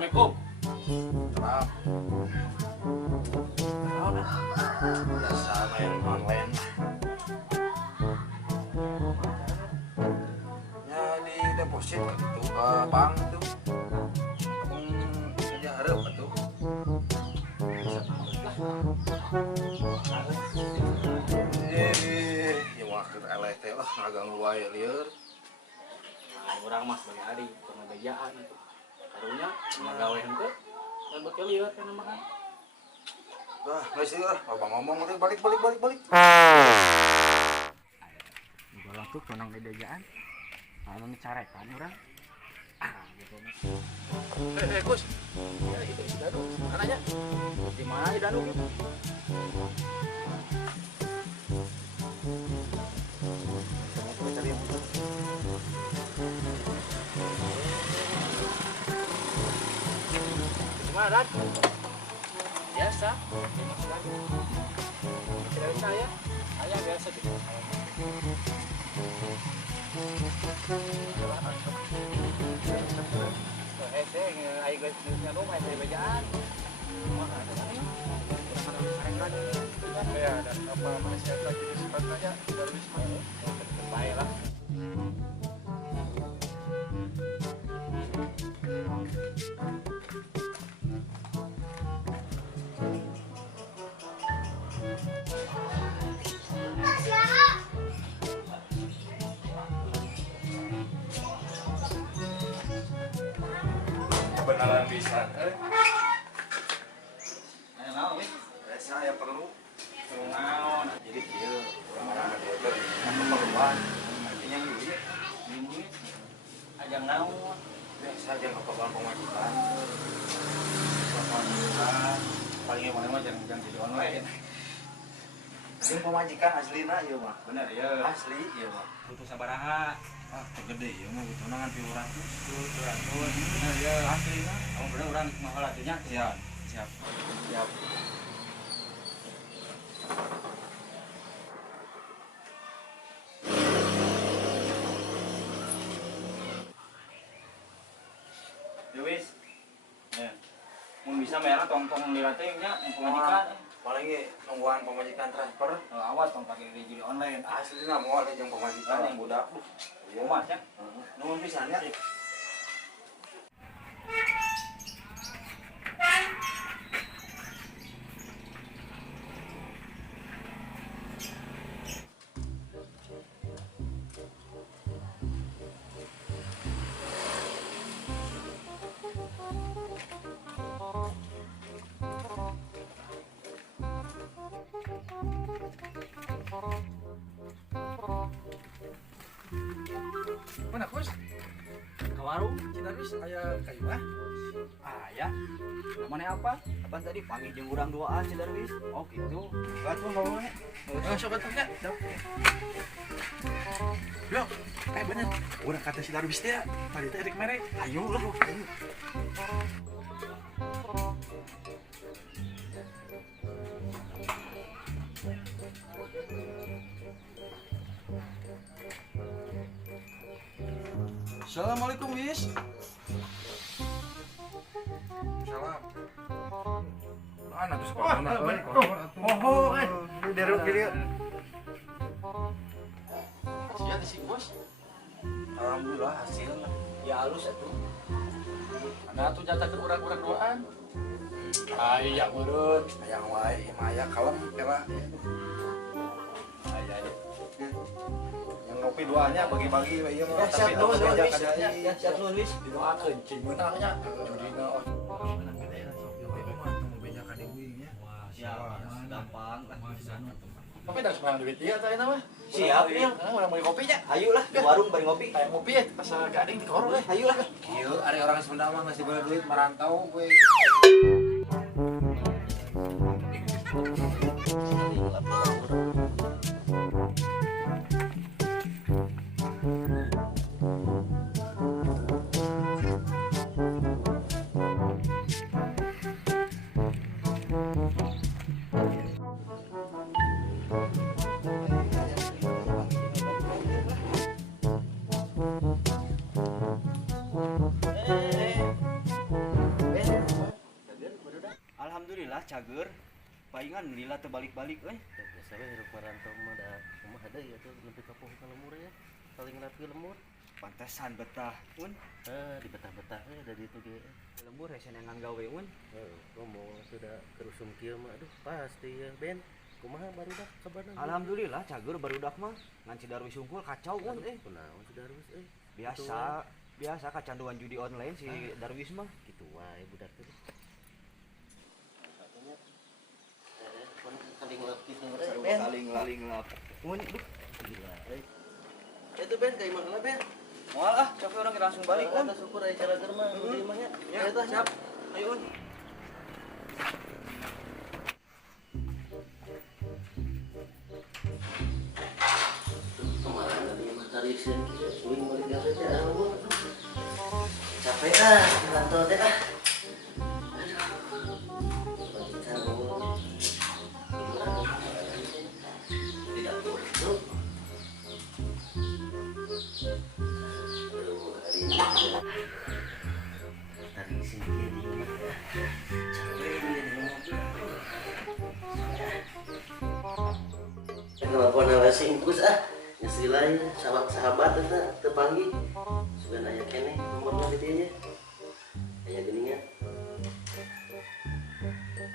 Assalamualaikum. Maaf. Biasa main online. Ya di deposit itu ke bank itu. Ya harap itu. Ya waktu LT lah ngagang luaya liar. Nah, orang mas bagi hari pengabejaan itu. Karunya magawe henteu dan bakal lieur kana makan. Dah, geus ieu abang ngomong teh balik. Orang tuh tonang bedajaan. Anu dicarekan urang. Gitu. Gus. Ya itu si Danu. Mananya? Di mana si Danu gitu? Kita cari yang Gimana, Dan? Biasa. Tidak saya. Saya biasa gitu. Ayo guys, rumah saya bejaan. ya dan apa Malaysia lagi di sepanjangnya dari Wisma. Baiklah. Kebenaran bisa. Ayo naon nih? Saya perlu Naon? jadi kieu orang dia teh keperluan artinya duit Ini ajang naon? biasa aja keperluan pemajikan paling yang mana jangan jadi online ini pemajikan aslina ieu mah Bener ya. asli ieu mah Butuh sabaraha. gede ieu mah butuh nangan 200 Bener ya. aslina Kamu bener orang mahal atunya. siap siap Dewis. Ya. Mun bisa merah tong-tong liratnya pemajikan. paling nungguan pemajikan transfer Awas tong pakai jadi online. aslina mau ada yang pemajikan yang budak iya Mas ya. nuhun pisan ya Mana Kus? Ke warung. Cidarus aya kayu mah? Ya. Namanya apa? Apaan tadi? Panggil jeung urang duaan si Darwis. Oh gitu. batu mau Sok atunya. Yo, bener. Urang kata si Darwis teh tadi teh rek mere. Ayo lah. Assalamualaikum, Wis. salam mana tuh Oh, deruk dia Sia di si Bos. alhamdulillah hasilnya Ya halus atuh. Ada tuh jatah ke urang-urang duaan. Aya meureun. yang wae maya kalem kira Aya aja. yang ngopi duanya bagi-bagi ieu mah Siap nuhun beja Wis. kada Ya siap nuhun Wis. Didoakeun cing meunangnya. judina oh Siap. Gampang lah. Tapi dah sebenarnya duit dia tadi nama. Siap, iya. Orang mau kopinya. Ayo lah, di warung bari ngopi. Kayak ngopi ya, pas gading di korong deh. Ayo lah. kieu ada orang Sunda mah ngasih bala duit merantau we cager. Palingan lila teu balik-balik euy. Biasa we hirup marantau mah da kumaha deui atuh leumpih ka pohon ka lemur ya. Saling ngarapi lemur. Pantesan betah, Un. Di betah-betah we da ditu ge. Lembur hese nengan gawe, Un. Ngomong sudah kerusum kieu mah aduh pasti ya Ben. Kumaha barudak kabarna? Alhamdulillah cager barudak mah ngan si Darwis unggul kacau, Un. Kunaon si Darwis Biasa kecanduan judi online si Darwis mah. Kitu wae budak teh. Katanya kaling lap kitu Ben. Kaling lap. Un, Gila. Itu Ben ka imah kana Ben? moal ah, capek orang langsung balik, Un. Ada syukur aya cara germa di imahnya. Ya, siap. Ayo, Un. Kemarin tadi mah cari sen swing balik gawe teh aduh. Capek ah, kantor teh ah. Tidak perlu. Tadi sini di rumah ya. Capek ini di rumah. Telepon ala singkus ah. Nyesilain sahabat eta teu panggih. Sugan aya keneh nomorna di dieu nya. Aya geuningan.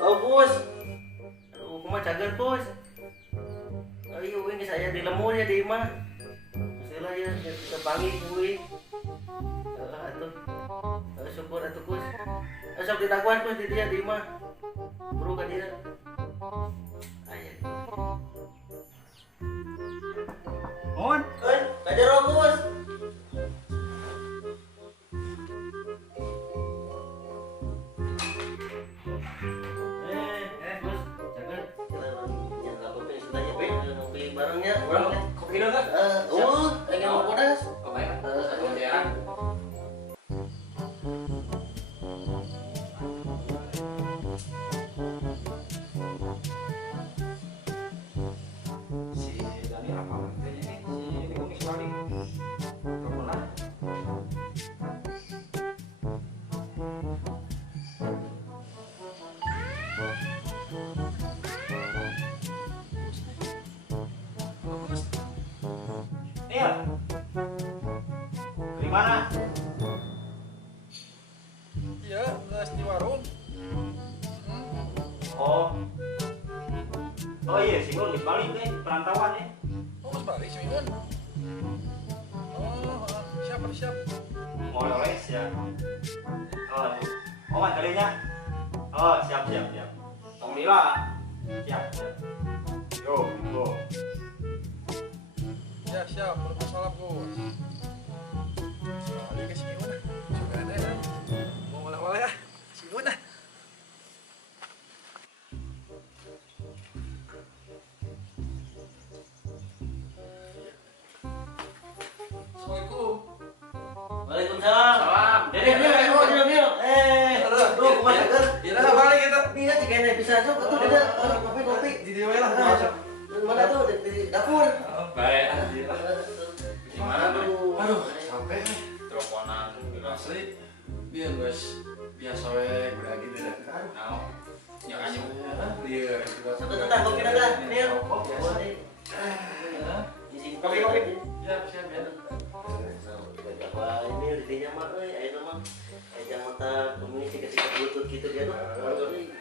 Halo, Bos. Aduh, kumaha cager, Bos? Ayo ini saya di lemur ya di imah. Nyesilah ya teu panggih kuy. Atuh. Syukur atuh, Kus. Sok ditakuan Kus di dieu di imah. Buru ka dieu. Aya. Un. Kajero, Bos. Bos, jangan. Kita kopi istilahnya, Be. Kopi barengnya. Kopi dong kan? Lagi mau podas. Kopi kan? Satu jalan. Si Dani apa namanya ini? Si Kumis kali. Kamu lah. Nil, di mana? Iya, geus di warung. Oh, iya, si Gol balik nih, perantauan nih. Oh, geus balik si Mimun. Oh, siap. Mau oleh ya. Oh, kalinya. Oh, siap. Tong Lila. Siap. Yo. Ya, siap. Waalaikumsalam, Gus. Balik ke si Mimun. Sudah ada kan? Mau oleh-oleh ya. Si Mimun ah. Assalamualaikum. Waalaikumsalam. Salam. Dede, Dil. Duh, kumaha cager? Iya, balik kita. Dia cik kene bisa sok atuh Dede. Kopi. Di dia lah. Mana tuh di dapur? Baik. Gimana tuh? Aduh, capek nih. Teleponan. Asli. Biar guys, biasa we udah gitu dah. Nah, ya anjing. Iya, Satu tetang kopi dah, Dil. Rokok biasa. Kopi. Siap ya. Wah, ini didinya mah euy, ayeuna mah ejang mata pemilih sikat-sikat butut gitu dia tuh.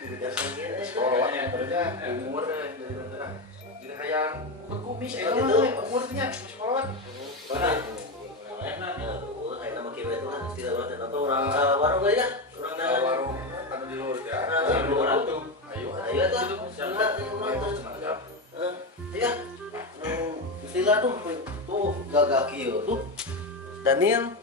Di dasar dia. Sekolahnya kerja umur dari mana? Jadi hayang berkumis Oh, gitu. umurnya sekolah. Mana? Enak. Ayeuna mah kieu itu lah istilah urang teh atau urang warung ge ya. Urang dalan. Warung anu di luar ya. Di luar tuh. Ayo. Ayo tuh. Siap urang tuh. Iya. Istilah tuh gagah kieu tuh. Daniel.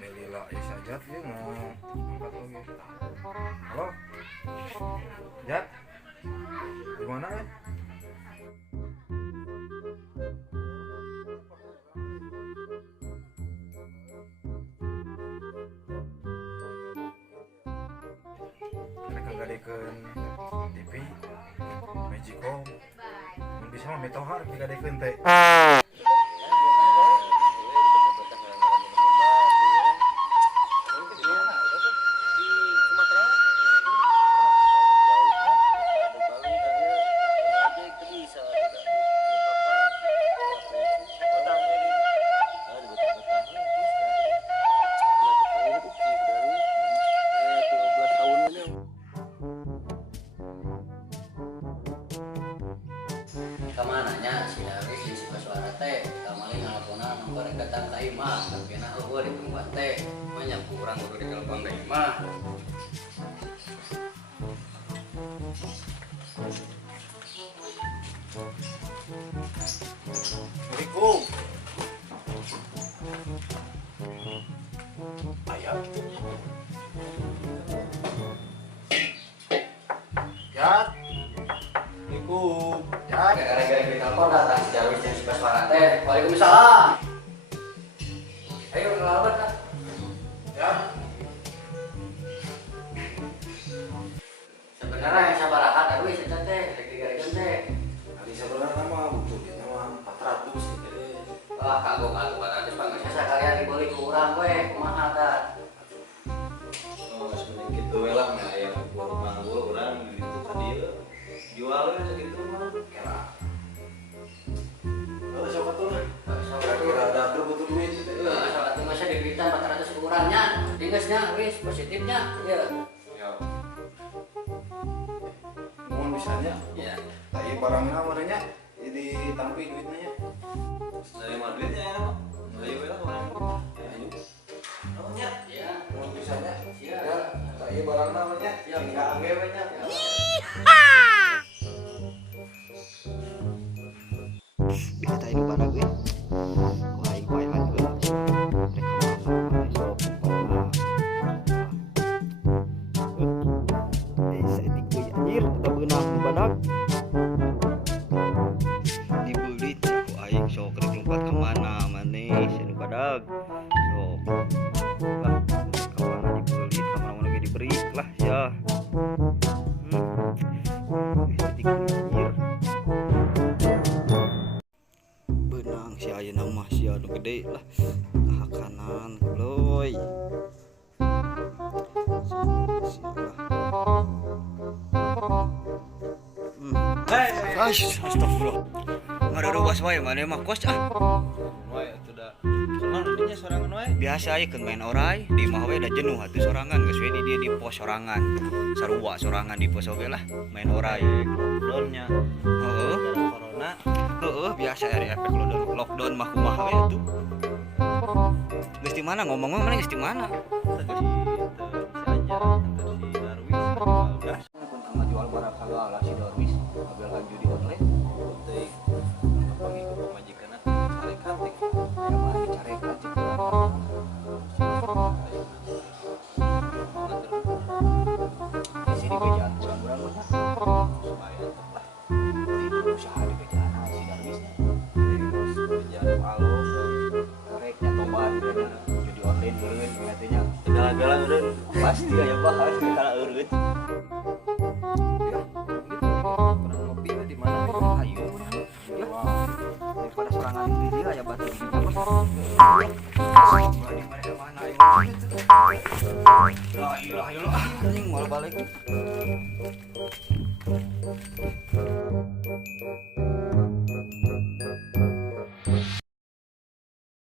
Melila saja dia mau angkat lagi. Halo. Jat. Gimana kan? Mereka gadekeun TV Magicom bisa mah metohar digadekeun teh. Kamananya si Darwis di si Baswara teh kamaling ngalaponan nomor datang ka imah tapi na eueuh di tempat teh banyak kurang kudu ditelepon ka imah. Assalamualaikum. Ayah. Ya. Assalamualaikum. Ya. Gara-gara ditelepon datang si Darwis di si Baswara teh. Waalaikumsalam. Ayo ngelawan ah. Ya. Sebenarnya yang sabaraha Darwis eta teh rek digarekeun teh. Hari sebenarnya nama butuh dia nama 400 gitu. Wah kagok atuh panggeus sakalian dibeli ku urang we kumaha tah. Oh, sebenarnya gitu we lah mah aya rumah gua urang gitu tadi jual we sakitu mah. Kira. Oh, siapa tuh lah? Sabar Kira ada butuh duit gitu. asal atuh mah di duitan 400 kurangnya. Dingesnya wis positifnya. Ieu. Ya. Mohon bisanya. Iya. Tadi barangnya warnanya jadi tampi duitnya. Dari mana duitnya ya mah? Ayo we lah urang. Ayo. Oh nya. Iya. Mohon bisanya. Iya. Ya, tadi barangnya warnanya. Iya. Enggak agewe nya. Bisa tahu ini pada gue wah ini kuai lagi gue saya tinggi anjir kita benang di badak dibelit aku aing sok kerja tempat kemana manis ini badak sok lah kemana dibelit kemana mana diberi lah ya bisa tinggi anjir benang si ayeuna mah si anu gede lah nah kanan loy astagfirullah ngaruwas wae mana mah kos ah Wae atuh da. Sorangan dinya sorangan wae. biasa aja kan main orai di mah we da jenuh atuh sorangan geus we di dia di pos sorangan sarua sorangan di pos oge lah main orai Lockdownnya heeh gara corona. heeh biasa ya efek lockdown mah kumaha we atuh geus di mana ngomong-ngomong mana geus di mana Tadi si Anjar antar si Darwis udah Kun ama jual barang segala si Darwis ambil kan judi online. teh pangikut pamajikanna cari kantik. Aya mah dicarekan cek di sini bejaan kurang-kurang mah Supaya tetep lah itu usaha di bejaan si Darwisnya. jangan palo Koreknya tobat judi online beureun katanya. segala-gala udah Pasti aya bahan kalau eureun. pernah ngopi we di mana we ayo urang ya daripada serangan di dia aya batu di mana di mana ayo la ilaha illallah anjing mau balik